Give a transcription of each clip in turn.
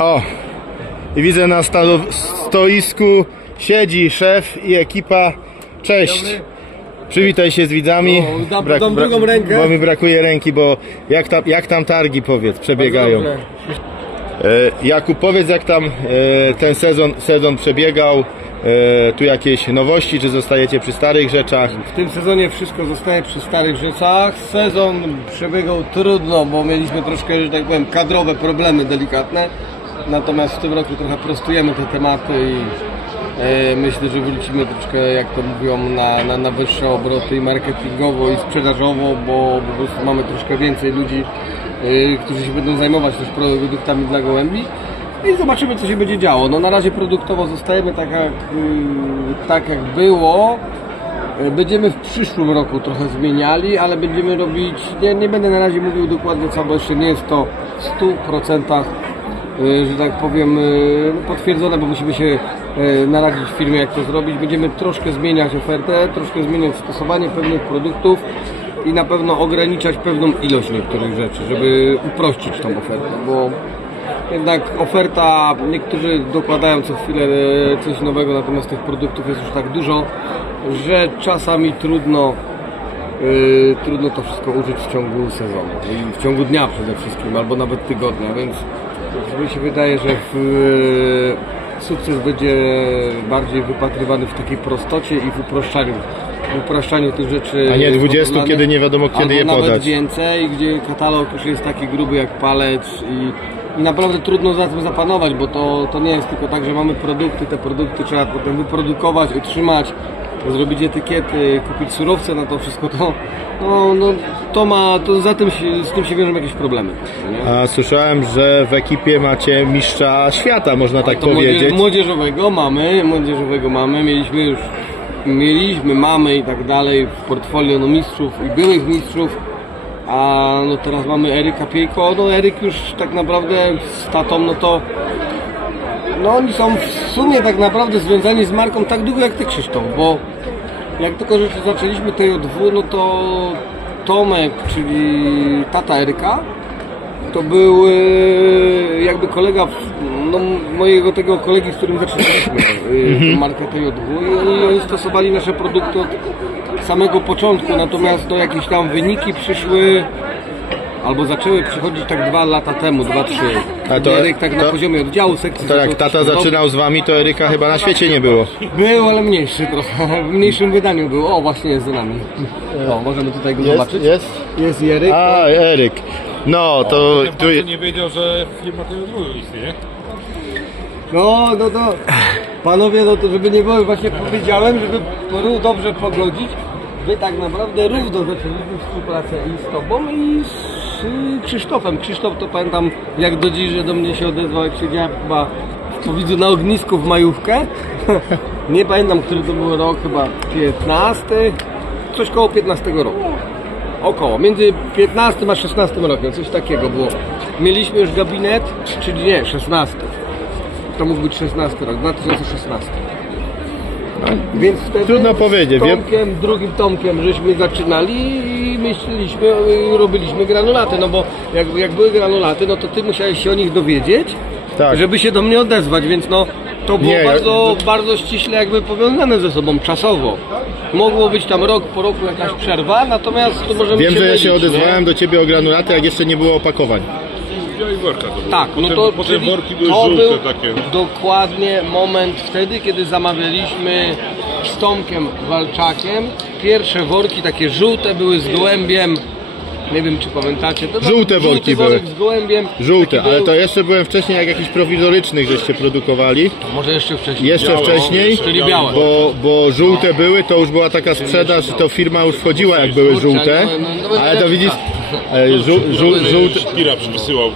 O! I widzę na stoisku siedzi szef i ekipa. Cześć! Przywitaj się z widzami. Dam drugą rękę. Bo mi brakuje ręki, bo jak tam targi, powiedz, przebiegają. Jakub, powiedz, jak tam ten sezon przebiegał. Tu jakieś nowości, czy zostajecie przy starych rzeczach? W tym sezonie wszystko zostaje przy starych rzeczach. Sezon przebiegał trudno, bo mieliśmy troszkę, że tak powiem, kadrowe problemy delikatne. Natomiast w tym roku trochę prostujemy te tematy i myślę, że wrócimy troszkę, jak to mówią, na wyższe obroty i marketingowo i sprzedażowo, bo po prostu mamy troszkę więcej ludzi, którzy się będą zajmować też produktami dla gołębi. I zobaczymy, co się będzie działo. No, na razie produktowo zostajemy tak jak było. Będziemy w przyszłym roku trochę zmieniali, ale będziemy robić, nie będę na razie mówił dokładnie co, bo jeszcze nie jest to w 100%, że tak powiem, potwierdzone, bo musimy się naradzić w firmie, jak to zrobić. Będziemy troszkę zmieniać ofertę, troszkę zmieniać stosowanie pewnych produktów i na pewno ograniczać pewną ilość niektórych rzeczy, żeby uprościć tą ofertę, bo jednak oferta, niektórzy dokładają co chwilę coś nowego, natomiast tych produktów jest już tak dużo, że czasami trudno to wszystko użyć w ciągu sezonu i w ciągu dnia przede wszystkim, albo nawet tygodnia, więc mi się wydaje, że sukces będzie bardziej wypatrywany w takiej prostocie i w upraszczaniu tych rzeczy. A nie 20, kiedy nie wiadomo kiedy je podać. Nawet więcej, gdzie katalog już jest taki gruby jak palec i naprawdę trudno za tym zapanować, bo to nie jest tylko tak, że mamy produkty, te produkty trzeba potem wyprodukować, utrzymać, zrobić etykiety, kupić surowce na to wszystko, z tym się wiążą jakieś problemy. Nie? A słyszałem, że w ekipie macie mistrza świata, można tak powiedzieć. Młodzieżowego mamy i tak dalej w portfolio mistrzów i byłych mistrzów. A no teraz mamy Eryka Piejko, no Eryk już tak naprawdę z tatą, oni są w sumie tak naprawdę związani z marką tak długo jak ty, Krzysztof, bo jak tylko że zaczęliśmy TJ2, no to Tomek, czyli tata Eryka, to był jakby kolega mojego tego kolegi, z którym zaczynaliśmy markę TJ2 i oni stosowali nasze produkty od samego początku, natomiast jakieś tam wyniki przyszły albo zaczęły przychodzić tak 2 lata temu, 2-3. Eryk tak na poziomie oddziału, sekcji. To jak tata zaczynał z wami, to Eryka chyba na świecie nie było. Był, ale mniejszy trochę, w mniejszym wydaniu był. O, właśnie jest za nami. O, możemy tutaj go zobaczyć. Jest Eryk. A, Eryk. No, to... Tu nie wiedział, że firma TJ2 istnieje. No, panowie, to żeby nie było, właśnie powiedziałem, żeby dobrze pogodzić, wy tak naprawdę równo zaczęliśmy współpracę i z tobą i z Krzysztofem. Krzysztof to pamiętam, jak do dziś, że do mnie się odezwał, jak siedziałem chyba w Powidzu na ognisku w majówkę. Nie pamiętam, który to był rok, chyba 15, coś koło 15 roku. Około, między 15 a 16 rokiem, coś takiego było. Mieliśmy już gabinet, czyli nie, 16. To mógł być 16 rok, 2016. Więc wtedy trudno powiedzieć. Drugim Tomkiem żeśmy zaczynali i myśleliśmy, robiliśmy granulaty, no bo jak były granulaty, no to ty musiałeś się o nich dowiedzieć, tak, żeby się do mnie odezwać, więc to było bardzo ściśle jakby powiązane ze sobą czasowo. Mogło być tam rok po roku jakaś przerwa, natomiast to możemy Wiem, że ja się odezwałem do ciebie o granulaty, jak jeszcze nie było opakowań. Tak, potem worki były żółte takie. Dokładnie moment wtedy, kiedy zamawialiśmy z Tomkiem Walczakiem. Pierwsze worki takie żółte były z gołębiem. Nie wiem, czy pamiętacie. Żółte worki były. Z gołębiem. Żółte, ale to jeszcze byłem wcześniej, jak jakichś prowizorycznych żeście produkowali. Może jeszcze wcześniej. Jeszcze wcześniej, czyli białe. Bo żółte były, to już była taka sprzedaż i to firma już wchodziła, jak były żółte. Ale to widzisz, żółte... Szpira przypisywał,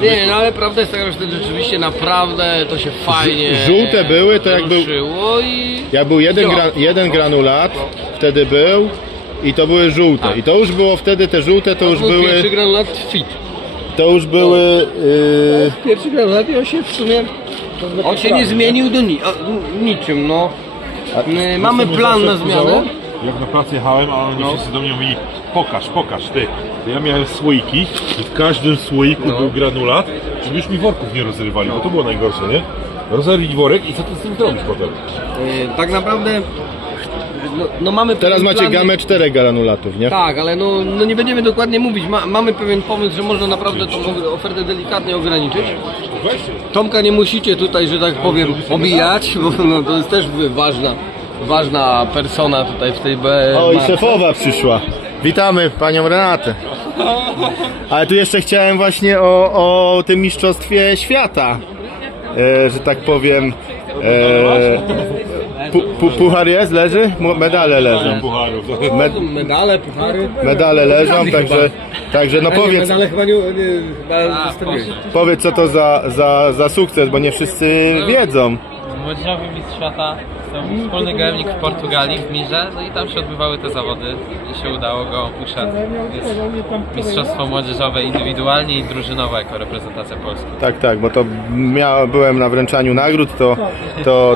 Nie, ale prawda jest taka, że wtedy rzeczywiście naprawdę to się fajnie żółte były, to jak był jeden granulat, wtedy był i to były żółte. I to już było wtedy, te żółte to już były... Pierwszy granulat fit. To już były... Pierwszy granulat i on się nie zmienił do niczym, Mamy plan na zmianę. Jak na pracę jechałem, a oni wszyscy do mnie mówili, pokaż, ty. Ja miałem słoiki i w każdym słoiku był granulat żeby już mi worków nie rozrywali, bo to było najgorsze, nie? Rozerwij worek i co ty z tym zrobisz potem? Tak naprawdę no mamy Teraz macie plany. gamę 4 granulatów, nie? Tak, ale no nie będziemy dokładnie mówić. Mamy pewien pomysł, że można naprawdę tą ofertę delikatnie ograniczyć. Tomka nie musicie tutaj, że tak powiem, obijać, bo no, to jest też ważna persona tutaj w tej O, i marce. szefowa przyszła. Witamy panią Renatę. Ale tu jeszcze chciałem właśnie o tym mistrzostwie świata, że tak powiem. Puchar jest, leży? Medale leżą. Pucharów. Medale, puchary. Medale leżą, także no powiedz, Medale chyba chyba zostawiłeś. powiedz co to za sukces, bo nie wszyscy wiedzą. Młodzieżowy mistrz świata, to wspólny gołębnik w Portugalii, w Mirze, no i tam się odbywały te zawody i się udało go uszedł. Jest mistrzostwo młodzieżowe indywidualnie i drużynowe jako reprezentacja Polski. Tak, bo to byłem na wręczaniu nagród,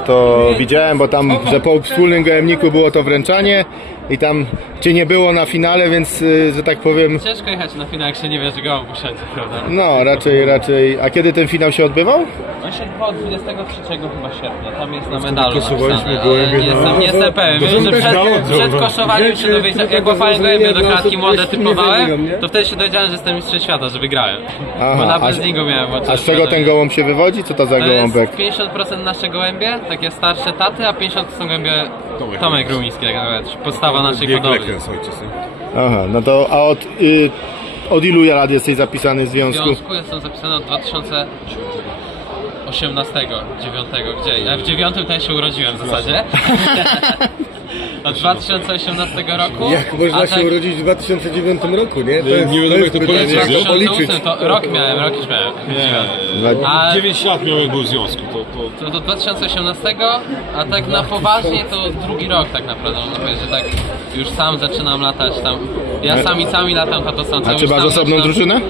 to widziałem, bo tam, że po wspólnym gołębniku było to wręczanie i tam cię nie było na finale, więc, że tak powiem, Ciężko jechać na finał, jak się nie wie, że gołąb uszedł, prawda? no raczej, a kiedy ten finał się odbywał? On się odbywał 23 chyba sierpnia, tam jest na medalu napisane, ale nie jestem pewien. Wiem, że przed koszowaniem się dowiedziałem, jak łapałem gołębie do klatki młode typowałem, to wtedy się dowiedziałem, że jestem mistrzem świata, że wygrałem. Bo na Brzdingu miałem. A z czego ten gołąb się wywodzi? Co to za To gołąbek? jest 50% nasze gołębie, takie starsze taty, a 50% to są gołębie Tomek Grumiński, jak nawet, podstawa naszej hodowli. Aha, no to a od ilu lat jesteś zapisany w W związku? związku jestem zapisany od 2018, 9, gdzie? Ja w 9 to ja się urodziłem w zasadzie. Od 2018 roku. Jak można a się urodzić w 2009 roku, nie? To Nie wiadomo, jak to pytanie, policzyć, jak nie? to policzyć. To rok już miałem. A 9 lat miałem, jak był w związku. to do 2018, a tak na poważnie to drugi rok tak naprawdę. Można powiedzieć, że tak już sam zaczynam latać tam. Ja samicami latam, to są A czy masz osobną drużynę?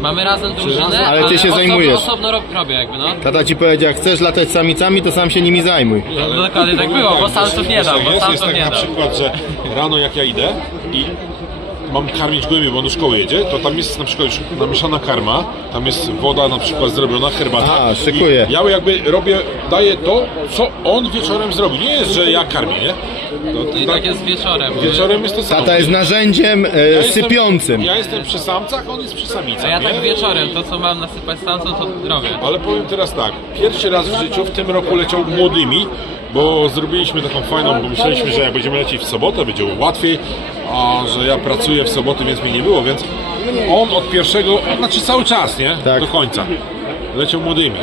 Mamy razem drużynę, Ale ty się zajmujesz. Osobno robię jakby, no. Tata ci powiedział, jak chcesz latać samicami, to sam się nimi zajmuj. No dokładnie tak było, bo samców nie dam, bo Jest samców tak nie na dam. przykład, że rano jak ja idę i mam karmić gołębie, bo on do szkoły jedzie, to tam jest na przykład już namieszana karma, tam jest woda na przykład zrobiona, herbata. A, szykuje. I ja jakby daję to, co on wieczorem zrobi. Nie jest, że ja karmię, nie? To I tak jest wieczorem. Wieczorem jest to samo. Tata jest narzędziem sypiącym. Ja jestem przy samcach, on jest przy samicach. A ja tak nie? wieczorem, to co mam nasypać samcą, to robię. Ale powiem teraz tak, pierwszy raz w życiu w tym roku leciał młodymi, bo zrobiliśmy taką fajną, bo myśleliśmy, że jak będziemy lecieć w sobotę, będzie łatwiej, a że ja pracuję w sobotę, więc mi nie było, więc on od pierwszego, znaczy cały czas, nie? Tak. Do końca. Leciał młodymi.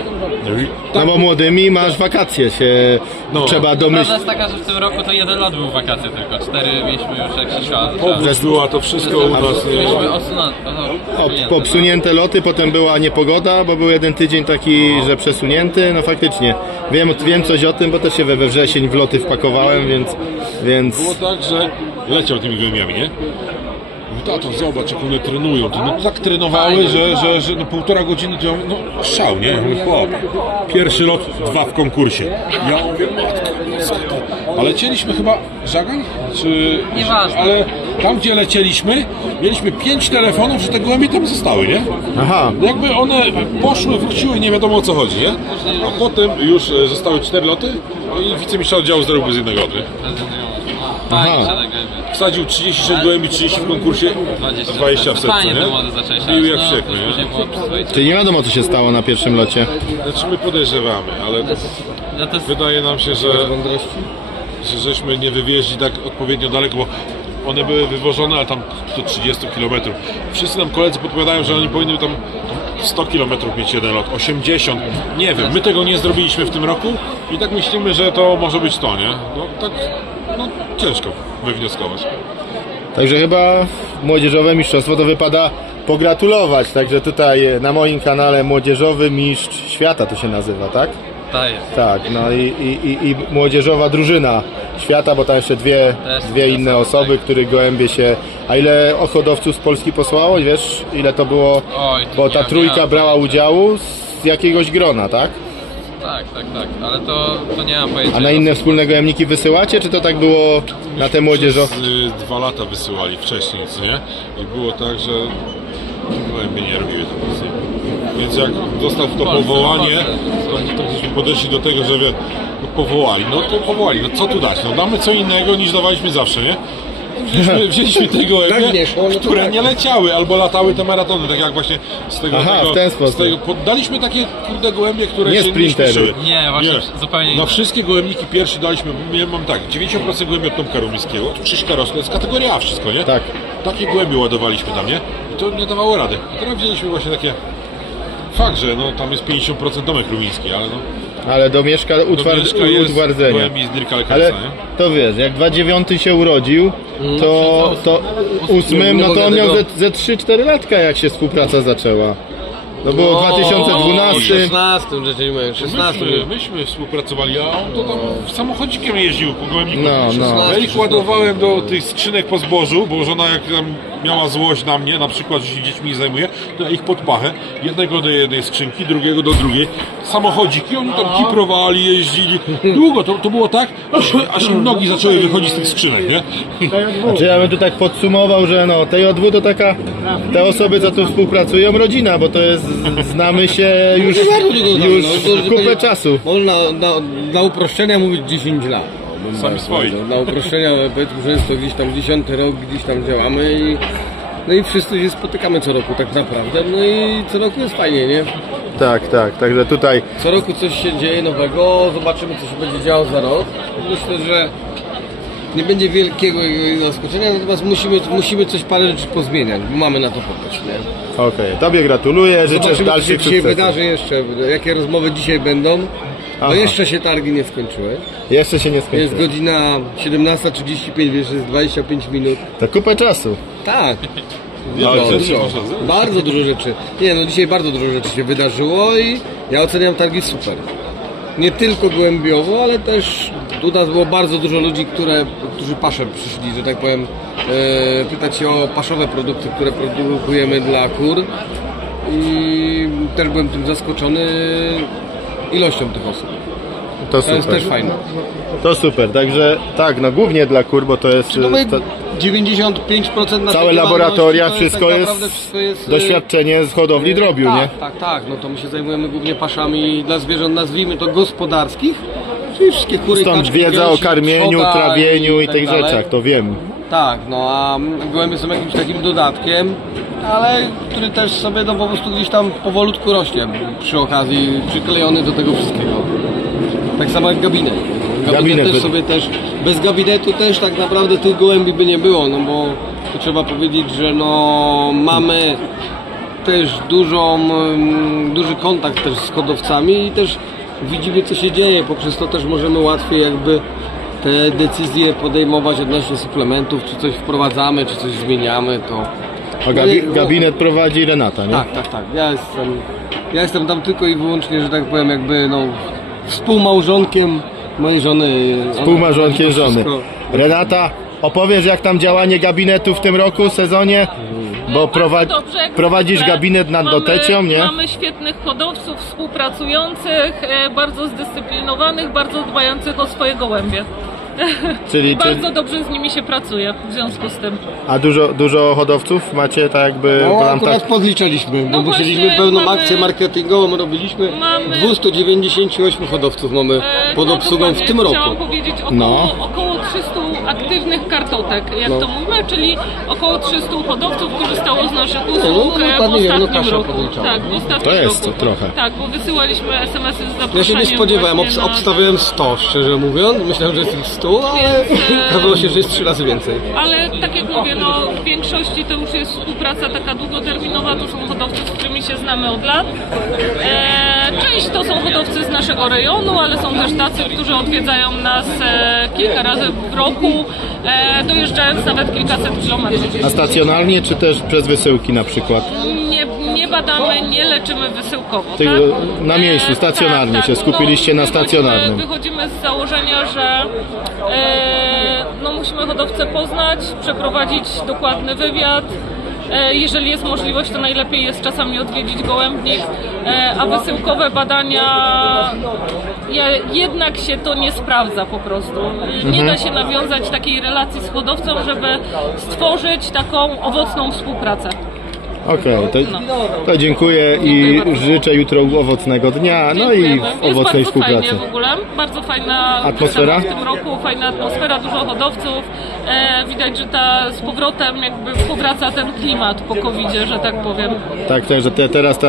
No bo młodymi masz wakacje, się trzeba Prawda domyślić. jest taka, że w tym roku to jeden lot był w wakacje tylko, 4 mieliśmy już jak się szła. Powódź była, to wszystko u nas. Mieliśmy osunięte. Popsunięte loty, potem była niepogoda, bo był jeden tydzień taki, że przesunięty, no faktycznie. Wiem coś o tym, bo też się we wrzesień w loty wpakowałem, więc... Było tak, że leciał tymi gołębiami, nie? Mówi, tato, zobacz, jak one trenują. To, no tak trenowały, że no półtora godziny to ja mówię, no szał, nie? Ja mówię, chłop, pierwszy lot, 2 w konkursie. Ja mówię, matko, ale lecieliśmy chyba żagań? Czy... Nieważne. Ale tam, gdzie lecieliśmy, mieliśmy 5 telefonów, że te gołębie tam zostały, nie? Aha, Jakby one poszły, wróciły, nie wiadomo o co chodzi, nie? A potem już zostały 4 loty i wicemistrz oddziału zrobił z jednego lotu. Wsadził 36 gołębi, 30 w konkursie, 20 w setce, Fajnie te nie? młode zaczęły się. Bił jak No, wściekły, to już nie? nie było przyzwoicie. czyli nie wiadomo co się stało na pierwszym locie. Znaczy my podejrzewamy, ale No to jest wydaje nam się, że żeśmy nie wywieźli tak odpowiednio daleko, bo one były wywożone, ale tam do 30 km. Wszyscy nam koledzy podpowiadają, że oni powinny tam 100 km mieć jeden lot, 80, nie wiem, my tego nie zrobiliśmy w tym roku i tak myślimy, że to może być to, nie? No tak, no ciężko wywnioskować. Także chyba młodzieżowe mistrzostwo to wypada pogratulować. Także tutaj na moim kanale Młodzieżowy Mistrz Świata to się nazywa, tak? tak jest. Tak, no i młodzieżowa drużyna świata, bo tam jeszcze dwie inne osoby, których gołębie się... A ile hodowców z Polski posłało? Wiesz, ile to było? Oj, Bo nie ta mam trójka brała pojęcia. udziału z jakiegoś grona, tak? Tak, ale to nie mam pojęcia. A na inne wspólne gołębniki wysyłacie, czy to tak było na te młodzieżowe? Przez 2 lata wysyłali wcześniej, co nie? I było tak, że gołębie nie robiły tam nic. Więc jak został w to powołanie, to żeśmy podeszli do tego, że powołali. No to powołali. No co tu dać? No damy co innego niż dawaliśmy zawsze, nie? Wzięliśmy te gołębie, które nie leciały, albo latały te maratony, tak jak właśnie z tego... w ten sposób. Daliśmy takie kurde gołębie, które nie się nie śpieszyły. Nie, właśnie zupełnie nie. Na wszystkie gołębniki pierwszy daliśmy, mam tak, 90% gołębi od Tomka Rumińskiego, Krzyśka Rosy, to jest kategoria A wszystko, nie? Tak. Takie gołębie ładowaliśmy tam, nie? I to nie dawało rady. A teraz wzięliśmy właśnie takie... Fakt, że no, tam jest 50% Tomek Rumiński, ale no... Ale do Mieszka utwardzenia. Gołębi z Dirka Lekarsa, Ale nie? to wiesz, jak 29 się urodził, to 8, no to on miał ze 3-4 latka, jak się współpraca zaczęła. To było w 2012. 16, rzeczywiście, 16. Myśmy współpracowali, a on to tam samochodzikiem jeździł po gołębniku. No. Ja ich ładowałem do tych skrzynek po zbożu, bo żona jak tam miała złość na mnie, na przykład, że się dziećmi nie zajmuje, to ja ich pod pachę, jednego do jednej skrzynki, drugiego do drugiej. Samochodziki, oni tam kiprowali, jeździli. Długo, to było tak, aż nogi zaczęły wychodzić z tych skrzynek, nie? Znaczy ja bym tu tak podsumował, że no, TJ2 to taka, te osoby, co tu współpracują, rodzina, bo to jest, znamy się już kupę czasu. Można dla uproszczenia mówić 10 lat. Sami swoi. Dla uproszczenia powiedzmy, że jest to gdzieś tam 10 rok, gdzieś tam działamy i no i wszyscy się spotykamy co roku tak naprawdę, no i co roku jest fajnie, nie? Tak, także tutaj... Co roku coś się dzieje nowego, zobaczymy co się będzie działo za rok. Myślę, że nie będzie wielkiego zaskoczenia, natomiast musimy coś parę rzeczy pozmieniać, bo mamy na to popaść, nie? Okej, tobie gratuluję, życzę dalszych dalszych sukcesów. Dzisiaj sukcesów. wydarzy jeszcze, jakie rozmowy dzisiaj będą. No jeszcze się targi nie skończyły. Jeszcze się nie skończyło. Jest godzina 17:35, wiesz, jest 25 minut. To kupę czasu. Tak. Dużo. Bardzo dużo rzeczy. Nie, no dzisiaj bardzo dużo rzeczy się wydarzyło i ja oceniam targi super. Nie tylko gołębiowo, ale też u nas było bardzo dużo ludzi, którzy pasze przyszli, że tak powiem, pytać się o paszowe produkty, które produkujemy dla kur. I też byłem tym zaskoczony ilością tych osób. To jest też fajne. To super, także tak, no głównie dla kur, bo to jest... No my 95% naszej całe laboratoria, wszystko tak jest doświadczenie z hodowli drobiu, nie? Tak, no to my się zajmujemy głównie paszami dla zwierząt, nazwijmy to gospodarskich, czyli wszystkie kury, Stąd kaczki, wiedza gęsi, o karmieniu, trzoda trawieniu i tak tych dalej. rzeczach, to wiem. Tak, no a gołębie są jakimś takim dodatkiem, ale który też sobie no po prostu gdzieś tam powolutku rośnie przy okazji, przyklejony do tego wszystkiego. Tak samo jak gabinet. Gabinet też sobie bez gabinetu też tak naprawdę tych gołębi by nie było, no bo to trzeba powiedzieć, że no mamy też duży kontakt też z hodowcami i też widzimy co się dzieje, poprzez to też możemy łatwiej jakby te decyzje podejmować odnośnie suplementów, czy coś wprowadzamy, czy coś zmieniamy, to... A gabinet prowadzi Renata, nie? Tak. Ja jestem tam tylko i wyłącznie, że tak powiem, jakby no współmałżonkiem mojej żony. Współmałżonkiem żony. Renata, opowiesz jak tam działanie gabinetu w tym roku, sezonie? Bo prowadzisz gabinet nad dotecią, nie? Mamy świetnych hodowców, współpracujących, bardzo zdyscyplinowanych, bardzo dbających o swoje gołębie. Bardzo dobrze z nimi się pracuje w związku z tym. A dużo hodowców macie tak jakby... No akurat podliczaliśmy, bo musieliśmy pełną akcję marketingową robiliśmy. 298 hodowców mamy pod obsługą w tym roku. Chciałam powiedzieć około 300 aktywnych kartotek, jak to mówimy, czyli około 300 hodowców korzystało z naszych usług w ostatnim roku. Tak, w ostatnim to jest roku. trochę. Tak, bo wysyłaliśmy SMS-y z zaproszeniem. Ja się nie spodziewałem, obstawiałem 100, szczerze mówiąc. Myślałem, że jest ich 100, ale okazało się, że jest 3 razy więcej. Ale tak jak mówię, no w większości to już jest współpraca taka długoterminowa, to są hodowcy, z którymi się znamy od lat. Część to są hodowcy z naszego rejonu, ale są też tacy, którzy odwiedzają nas kilka razy w roku, dojeżdżając nawet kilkaset kilometrów. A stacjonarnie, czy też przez wysyłki na przykład? Nie badamy, nie leczymy wysyłkowo. Tak? Na miejscu, stacjonarnie się skupiliście na stacjonarnym. Wychodzimy z założenia, że musimy hodowcę poznać, przeprowadzić dokładny wywiad. Jeżeli jest możliwość, to najlepiej jest czasami odwiedzić gołębnik, a wysyłkowe badania jednak się to nie sprawdza po prostu. Nie da się nawiązać takiej relacji z hodowcą, żeby stworzyć taką owocną współpracę. Okej, to dziękuję i życzę jutro owocnego dnia, no i Dziękujemy. owocnej Jest bardzo współpracy. fajnie w ogóle, bardzo fajna Atmosfera? w tym roku, fajna atmosfera, dużo hodowców. Widać, że z powrotem jakby powraca ten klimat po COVID-zie, że tak powiem. Tak, że teraz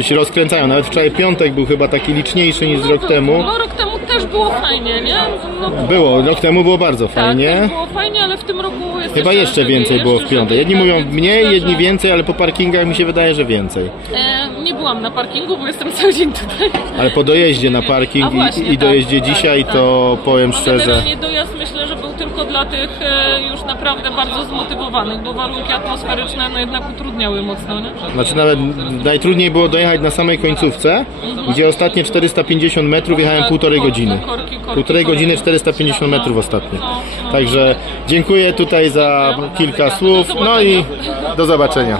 się rozkręcają. Nawet wczoraj piątek był chyba taki liczniejszy niż rok temu. No rok temu też było fajnie, nie? Rok temu było bardzo fajnie. Tak, było fajnie, ale w tym roku jest Chyba jeszcze więcej było w piątek. Jedni mówią mniej, jedni więcej, ale po parkingach mi się wydaje, że więcej. Nie byłam na parkingu, bo jestem cały dzień tutaj. Ale po dojeździe na parking i dojeździe dzisiaj, to powiem szczerze. Generalnie dojazd myślę, że był tylko dla tych już naprawdę bardzo zmotywowanych, bo warunki atmosferyczne no jednak utrudniały mocno, nie? Znaczy nawet najtrudniej było dojechać na samej końcówce, gdzie ostatnie 450 metrów jechałem półtorej godziny. Półtorej godziny 450 metrów ostatnio. Także dziękuję tutaj za kilka słów, no i do zobaczenia.